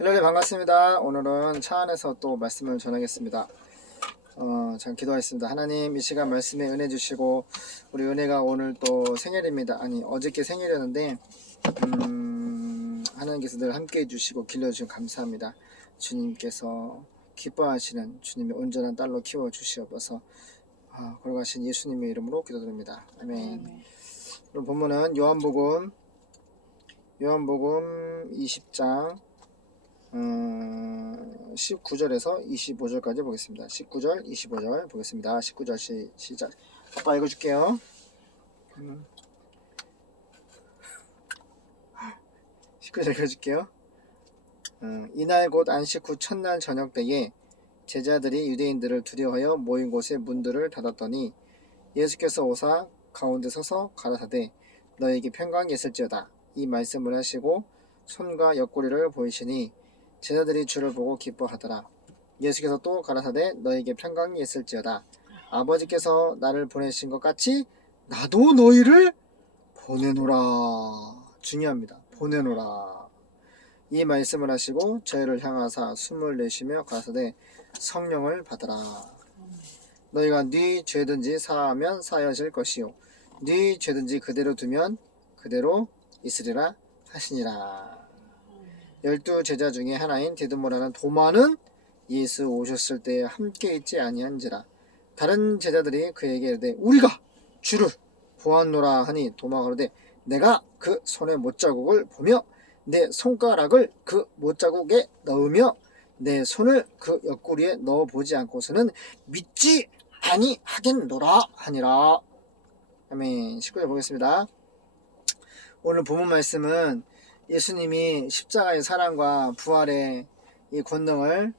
헬로네 반갑습니다. 오늘은 차 안에서 또 말씀을 전하겠습니다. 참 기도하겠습니다. 하나님 이 시간 말씀에 은혜 주시고 우리 은혜가 오늘 또 생일입니다. 아니 어저께 생일이었는데 하나님께서 늘 함께 해주시고 길러주시면 감사합니다. 주님께서 기뻐하시는 주님의 온전한 딸로 키워주시옵소서. 걸어가신 예수님의 이름으로 기도드립니다. 아멘. 오늘 본문은 요한복음 20장 19절에서 25절까지 보겠습니다. 19절, 25절 보겠습니다. 19절 시작. 아빠 읽어줄게요. 19절 읽어줄게요. 이날 곧 안식 후 첫날 저녁 때에 제자들이 유대인들을 두려워하여 모인 곳에 문들을 닫았더니 예수께서 오사 가운데 서서 가라사대 너에게 평강이 있을지어다. 이 말씀을 하시고 손과 옆구리를 보이시니 제자들이 주를 보고 기뻐하더라. 예수께서 또 가라사대 너에게 평강이 있을지어다. 아버지께서 나를 보내신 것 같이 나도 너희를 보내노라. 중요합니다. 보내노라. 이 말씀을 하시고 저희를 향하사 숨을 내쉬며 가라사대 성령을 받으라. 너희가 네 죄든지 사하면 사여질 것이요 네 죄든지 그대로 두면 그대로 있으리라 하시니라. 12 제자 중에 하나인 디두모라는 도마는 예수 오셨을 때에 함께 있지 아니한지라. 다른 제자들이 그에게 이르되 우리가 주를 보았노라 하니 도마가 그러되 내가 그 손의 못자국을 보며 내 손가락을 그 못자국에 넣으며 내 손을 그 옆구리에 넣어보지 않고서는 믿지 아니하겠노라 하니라. 아멘. 19절 보겠습니다. 오늘 본문 말씀은 예수님이 십자가의 사랑과 부활의 이 권능을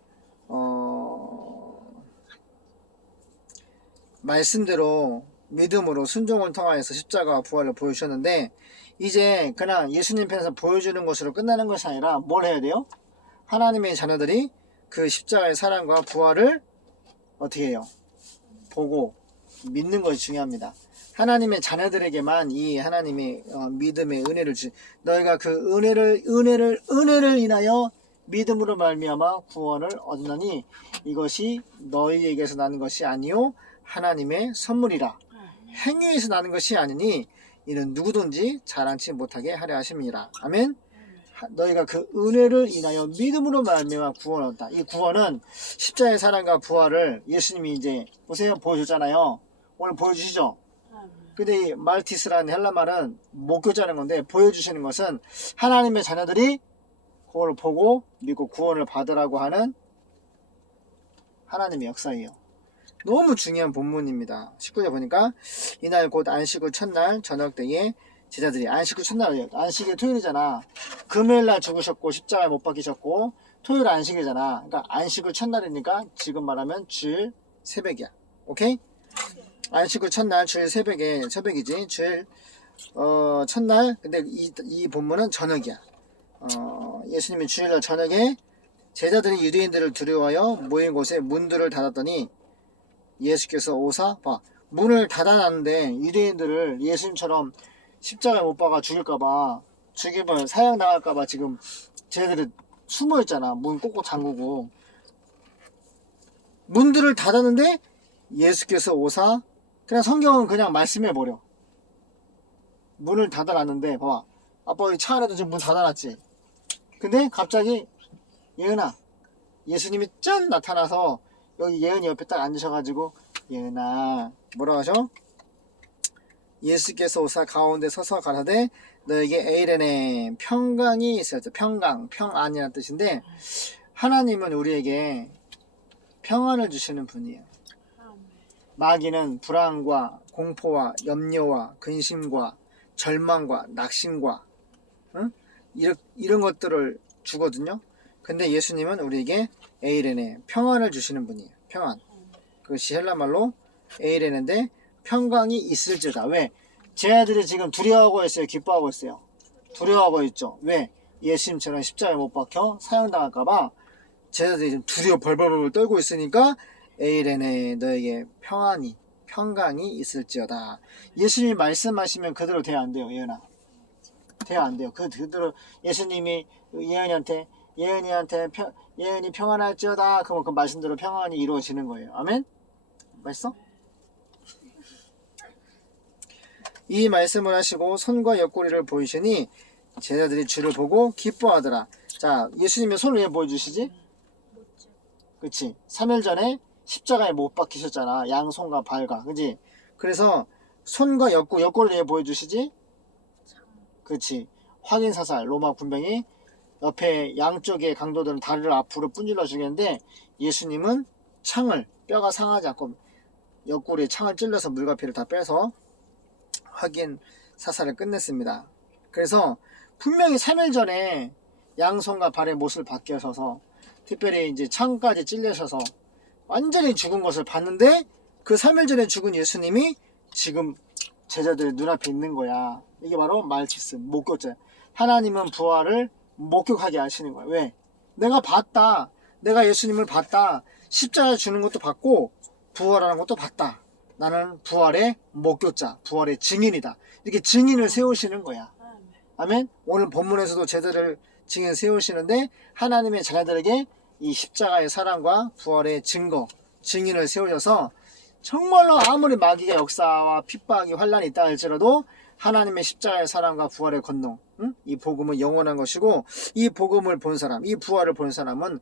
말씀대로 믿음으로 순종을 통하여서 십자가와 부활을 보여주셨는데, 이제 그냥 예수님 편에서 보여주는 것으로 끝나는 것이 아니라 뭘 해야 돼요? 하나님의 자녀들이 그 십자가의 사랑과 부활을 어떻게 해요? 보고 믿는 것이 중요합니다. 하나님의 자녀들에게만 이 하나님의 믿음의 은혜를 너희가 그 은혜를 인하여 믿음으로 말미암아 구원을 얻으나니 이것이 너희에게서 나는 것이 아니요 하나님의 선물이라. 행위에서 나는 것이 아니니 이는 누구든지 자랑치 못하게 하려 하심이라. 아멘. 너희가 그 은혜를 인하여 믿음으로 말미암아 구원을 얻다. 이 구원은 십자가의 사랑과 부활을 예수님이 이제 보세요 보여줬잖아요. 오늘 보여주시죠. 근데 이 말티스라는 헬라 말은 목교자는 건데, 보여주시는 것은 하나님의 자녀들이 그걸 보고 믿고 구원을 받으라고 하는 하나님의 역사예요. 너무 중요한 본문입니다. 19절 보니까 이날 곧 안식 후 첫날 저녁 때에 제자들이, 안식 후 첫날이에요. 안식이 토요일이잖아. 금요일날 죽으셨고 십자가에 못 박히셨고 토요일 안식이잖아. 그러니까 안식 후 첫날이니까 지금 말하면 주일 새벽이야. 오케이? 안식 후 첫날 주일 새벽이지. 주일 첫날. 근데 이 본문은 저녁이야. 예수님이 주일날 저녁에 제자들이 유대인들을 두려워하여 모인 곳에 문들을 닫았더니 예수께서 오사 문을 닫아놨는데 유대인들을 예수님처럼 십자가에 못 박아 죽일까봐, 죽이면 사형당할까봐 지금 제자들이 숨어있잖아. 문 꼭꼭 잠그고. 문들을 닫았는데 예수께서 오사, 그냥 성경은 그냥 말씀해버려. 문을 닫아놨는데 봐봐, 아빠 여기 차 안에도 지금 문 닫아놨지. 근데 갑자기 예은아, 예수님이 짠 나타나서 여기 예은이 옆에 딱 앉으셔가지고 예은아 뭐라고 하셔? 예수께서 오사 가운데 서서 가라사대 너에게 에이레네 평강이 있었죠. 평안이라는 뜻인데, 하나님은 우리에게 평안을 주시는 분이에요. 마귀는 불안과 공포와 염려와 근심과 절망과 낙심과 이런 것들을 주거든요. 근데 예수님은 우리에게 에이레네 평안을 주시는 분이에요. 평안. 그것이 헬라말로 에이레네인데 평강이 있을지어다. 왜? 제자들이 지금 두려워하고 있어요? 기뻐하고 있어요? 두려워하고 있죠. 왜? 예수님처럼 십자가에 못 박혀 사형당할까봐 제자들이 지금 두려워 벌벌벌 떨고 있으니까 에이레네 너에게 평강이 있을지어다. 예수님이 말씀하시면 그대로 돼야 안 돼요. 예은아, 돼야 안 돼요. 그대로 예수님이 예은이한테 예은이 평안할지어다. 그러면 그 말씀대로 평안이 이루어지는 거예요. 아멘? 맛있어? 이 말씀을 하시고 손과 옆구리를 보이시니 제자들이 주를 보고 기뻐하더라. 자, 예수님의 손을 왜 보여주시지? 그치? 3일 전에 십자가에 못 박히셨잖아. 양손과 발과. 그치? 그래서 손과 옆구리를 왜 보여주시지? 그치? 확인사살, 로마 군병이 옆에 양쪽의 강도들은 다리를 앞으로 분질러 주겠는데 예수님은 창을, 뼈가 상하지 않고 옆구리에 창을 찔러서 물과 피를 다 빼서 확인 사살을 끝냈습니다. 그래서 분명히 3일 전에 양손과 발의 못을 박혀서 특별히 이제 창까지 찔려셔서 완전히 죽은 것을 봤는데 그 3일 전에 죽은 예수님이 지금 제자들의 눈앞에 있는 거야. 이게 바로 말치스, 목격자. 하나님은 부활을 목격하게 하시는 거야. 왜? 내가 봤다. 내가 예수님을 봤다. 십자가 주는 것도 봤고 부활하는 것도 봤다. 나는 부활의 목격자, 부활의 증인이다. 이렇게 증인을 세우시는 거야. 아멘? 오늘 본문에서도 제자들을 증인 세우시는데 하나님의 자녀들에게 이 십자가의 사랑과 부활의 증거, 증인을 세우셔서 정말로 아무리 마귀의 역사와 핍박이 환란이 있다 할지라도 하나님의 십자가의 사랑과 부활의 권능, 이 복음은 영원한 것이고 이 복음을 본 사람, 이 부활을 본 사람은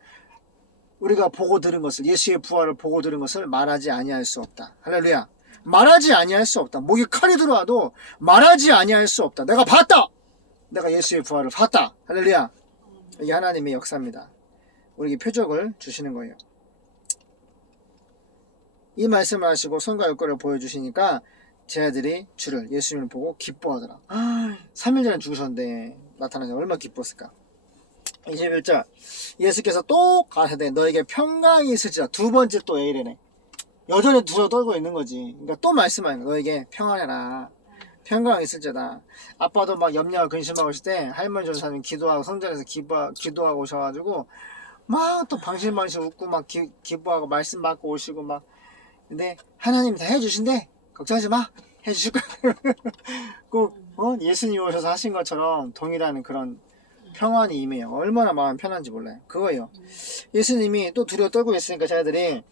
우리가 보고 들은 것을, 예수의 부활을 보고 들은 것을 말하지 아니할 수 없다. 할렐루야. 말하지 아니할 수 없다. 목에 칼이 들어와도 말하지 아니할 수 없다. 내가 봤다. 내가 예수의 부활을 봤다. 할렐루야. 이게 하나님의 역사입니다. 우리에게 표적을 주시는 거예요. 이 말씀을 하시고 손과 옆구리를 보여주시니까 제자들이 주를, 예수님을 보고 기뻐하더라. 3일 전에 죽으셨는데 나타나서 얼마나 기뻤을까. 21절 예수께서 또 가라사대 너에게 평강이 있을지라. 두 번째 또 A래네. 여전히 두려 떨고 있는 거지. 그러니까 또 말씀하는 거야. 너에게 평안해라. 평강이 있을지다. 아빠도 막 염려하고 근심하고 있을 때 할머니 전사님 기도하고 성전에서 기도하고 오셔가지고 막 또 방실방실 웃고 막 기뻐하고 말씀 받고 오시고 막. 근데 하나님이 다 해주신대. 걱정하지 마. 해주실 거야. 꼭 예수님이 오셔서 하신 것처럼 동일한 그런 평안이 임해요. 얼마나 마음 편한지 몰라요. 그거예요. 예수님이 또 두려워 떨고 있으니까 자기들이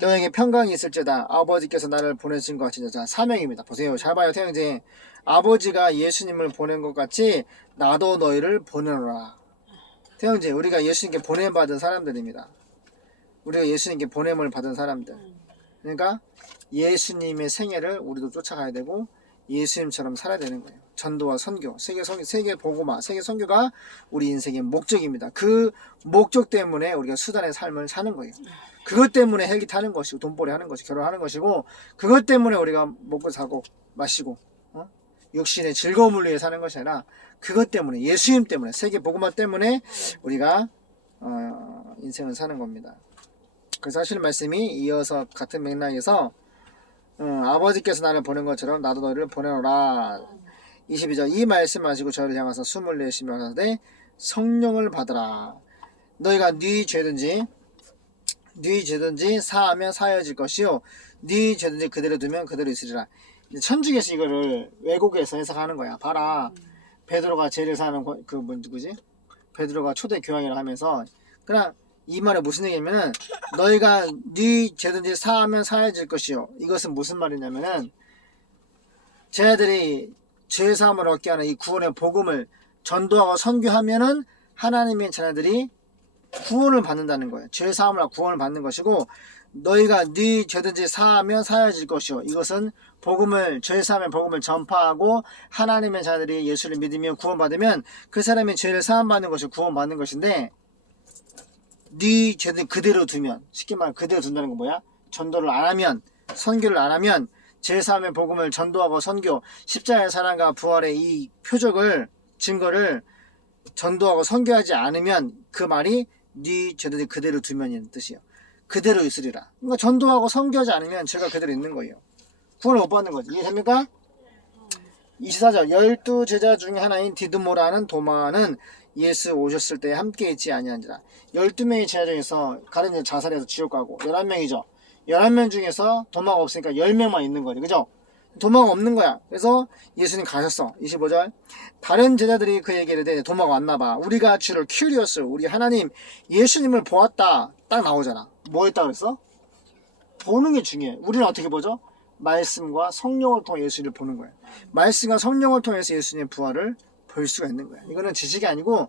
너에게 평강이 있을지다. 아버지께서 나를 보내신 것 같이. 자, 사명입니다. 보세요. 잘 봐요, 태영제. 아버지가 예수님을 보낸 것 같이 나도 너희를 보내노라. 태영제, 우리가 예수님께 보냄받은 사람들입니다. 우리가 예수님께 보냄을 받은 사람들. 그러니까 예수님의 생애를 우리도 쫓아가야 되고 예수님처럼 살아야 되는 거예요. 전도와 선교, 세계 복음화, 세계 선교가 우리 인생의 목적입니다. 그 목적 때문에 우리가 수단의 삶을 사는 거예요. 그것 때문에 헬기 타는 것이고 돈벌이 하는 것이 결혼하는 것이고 그것 때문에 우리가 먹고 사고 마시고 육신의 즐거움을 위해 사는 것이 아니라 그것 때문에 예수님 때문에 세계 복음화 때문에 우리가 인생을 사는 겁니다. 그래서 하시는 말씀이 이어서 같은 맥락에서 아버지께서 나를 보낸 것처럼 나도 너희를 보내노라. 22절 이 말씀하시고 저를 향해서 숨을 내쉬며 하되 성령을 받으라. 너희가 네 죄든지 사하면 사해질 것이요 네 죄든지 그대로 두면 그대로 있으리라. 천주교에서 이거를 왜곡해서 해석하는 거야. 봐라, 베드로가 죄를 사는 누구지? 베드로가 초대 교황이라고 하면서 그냥 이 말에 무슨 얘기냐면은 너희가 네 죄든지 사하면 사해질 것이요. 이것은 무슨 말이냐면은 쟤네들이 죄사함을 얻게 하는 이 구원의 복음을 전도하고 선교하면은 하나님의 자녀들이 구원을 받는다는 거예요. 죄사함을 하고 구원을 받는 것이고 너희가 네 죄든지 사하면 사해질 것이요. 이것은 복음을 죄사함의 복음을 전파하고 하나님의 자녀들이 예수를 믿으면 구원받으면 그 사람의 죄를 사함받는 것이 구원받는 것인데 네 죄든 그대로 두면 쉽게 말하면 그대로 둔다는 건 뭐야? 전도를 안 하면 선교를 안 하면 죄사함의 복음을 전도하고 선교 십자가의 사랑과 부활의 이 표적을 증거를 전도하고 선교하지 않으면 그 말이 네 죄든 그대로 두면이라는 뜻이에요. 그대로 있으리라. 그러니까 전도하고 선교하지 않으면 죄가 그대로 있는 거예요. 구원을 못 받는 거지. 이해됩니까? 24절 12제자 중에 하나인 디드모라는 도마는 예수 오셨을 때 함께 있지 아니한지라. 12명의 제자 중에서 가룟 자살해서 지옥 가고 11명이죠. 11명 중에서 도마가 없으니까 10명만 있는 거죠. 그죠? 도마가 없는 거야. 그래서 예수님 가셨어. 25절. 다른 제자들이 그에게 이르되 도마가 왔나봐. 우리가 주를 큐리어스, 우리 하나님 예수님을 보았다. 딱 나오잖아. 뭐 했다 그랬어? 보는 게 중요해. 우리는 어떻게 보죠? 말씀과 성령을 통해 예수를 보는 거야. 말씀과 성령을 통해서 예수님의 부활을 볼 수가 있는 거야. 이거는 지식이 아니고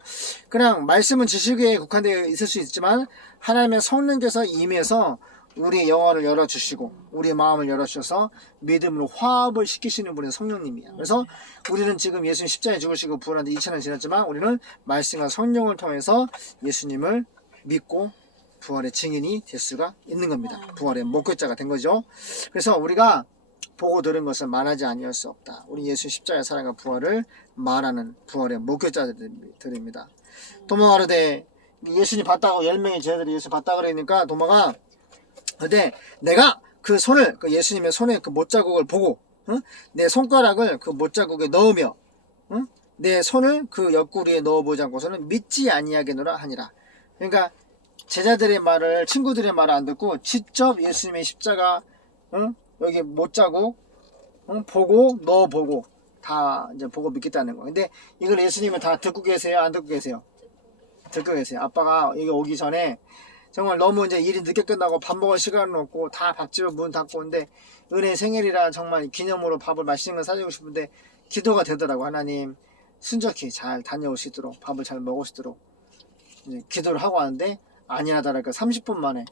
그냥 말씀은 지식에 국한되어 있을 수 있지만 하나님의 성령께서 임해서 우리 영혼을 열어주시고 우리 마음을 열어주셔서 믿음으로 화합을 시키시는 분이 성령님이야. 그래서 우리는 지금 예수님 십자가에 죽으시고 부활한 지 2000년 지났지만 우리는 말씀과 성령을 통해서 예수님을 믿고 부활의 증인이 될 수가 있는 겁니다. 부활의 목격자가 된 거죠. 그래서 우리가 보고 들은 것은 말하지 아니할 수 없다. 우리 예수 십자가의 사랑과 부활을 말하는 부활의 목격자들입니다. 도마가 그러되 예수님 봤다고 10명의 제자들이 예수 봤다 그러니까 도마가 근데 내가 그 손을 그 예수님의 손에 그 못자국을 보고 내 손가락을 그 못자국에 넣으며 내 손을 그 옆구리에 넣어보지 않고서는 믿지 아니하겠노라 하니라. 그러니까 제자들의 말을 친구들의 말을 안 듣고 직접 예수님의 십자가 여기 못자국 보고 넣어보고 다 이제 보고 믿겠다는 거. 근데 이걸 예수님은 다 듣고 계세요? 안 듣고 계세요? 듣고 계세요. 아빠가 여기 오기 전에 정말 너무 이제 일이 늦게 끝나고 밥 먹을 시간은 없고 다 밥집을 문 닫고 오는데 은혜 생일이라 정말 기념으로 밥을 맛있는 거 사주고 싶은데 기도가 되더라고. 하나님 순적히 잘 다녀올 수 있도록 밥을 잘 먹을 수 있도록 이제 기도를 하고 왔는데 아니하다랄까 30분 만에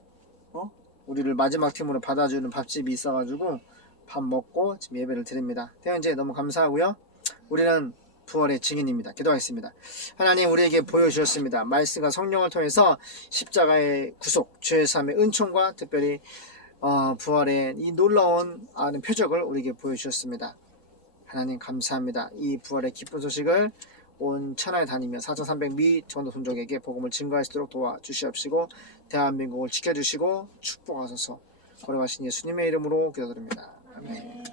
우리를 마지막 팀으로 받아주는 밥집이 있어가지고 밥 먹고 지금 예배를 드립니다. 태연제 너무 감사하고요. 우리는 부활의 증인입니다. 기도하겠습니다. 하나님 우리에게 보여주셨습니다. 말씀과 성령을 통해서 십자가의 구속, 죄의 삶의 은총과 특별히 부활의 이 놀라운 아는 표적을 우리에게 보여주셨습니다. 하나님 감사합니다. 이 부활의 기쁜 소식을 온 천하에 다니며 4300미 전도 손족에게 복음을 증거할 수 있도록 도와주시옵시고 대한민국을 지켜주시고 축복하소서. 걸어가신 예수님의 이름으로 기도드립니다. 아멘.